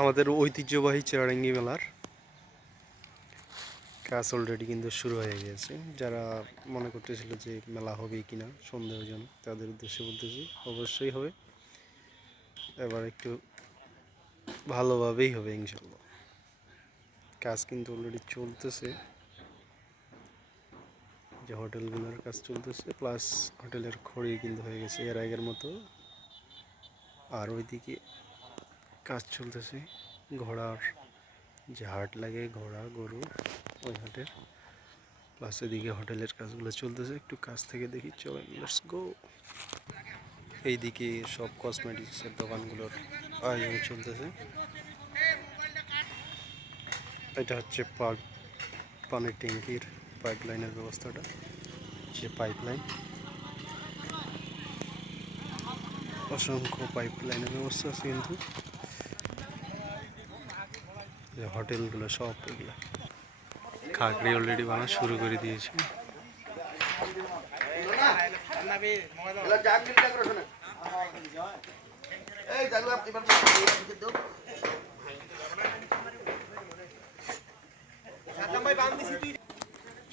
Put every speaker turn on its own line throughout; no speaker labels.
আমাদের ঐতিহ্যবাহী চেরাডাঙ্গি মেলার কাজ অলরেডি কিন্তু শুরু হয়ে গেছে যারা মনে করতেছিল যে মেলা হবে কিনা সন্দেহজনক তাদের উদ্দেশ্যে বলতেছি, অবশ্যই হবে। এবার একটু ভালোভাবেই হবে ইনশাল্লাহ কাজ কিন্তু অলরেডি চলতেছে। যে হোটেলগুলোর কাজ চলতেছে, প্লাস হোটেলের খড়ি কিন্তু হয়ে গেছে এর আগের মতো। আর ওইদিকে কাজ চলতেছে। ঘোড়ার যে হাট লাগে, ঘোড়া, গরু, ওই হাটের। প্লাস এদিকে হোটেলের কাজগুলো চলতেছে। একটু কাজ থেকে দেখি, চলেন লেটস গো এইদিকে সব কসমেটিক্সের দোকানগুলোর আয়োজন চলতেছে। এটা হচ্ছে পাক, পানির ট্যাঙ্কির পাইপ লাইনের ব্যবস্থাটা, যে পাইপ লাইন অসংখ্য পাইপ লাইনের ব্যবস্থা আছে কিন্তু। যে হোটেলগুলো সব এগুলো। খাগড়ি অলরেডি বানা শুরু করে দিয়েছে।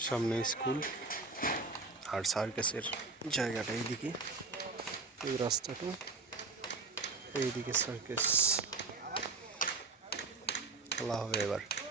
সামনে স্কুল আর সার্কাসের জায়গাটা এইদিকে। এই রাস্তাটা, এইদিকে সার্কাস। Allah'a emanet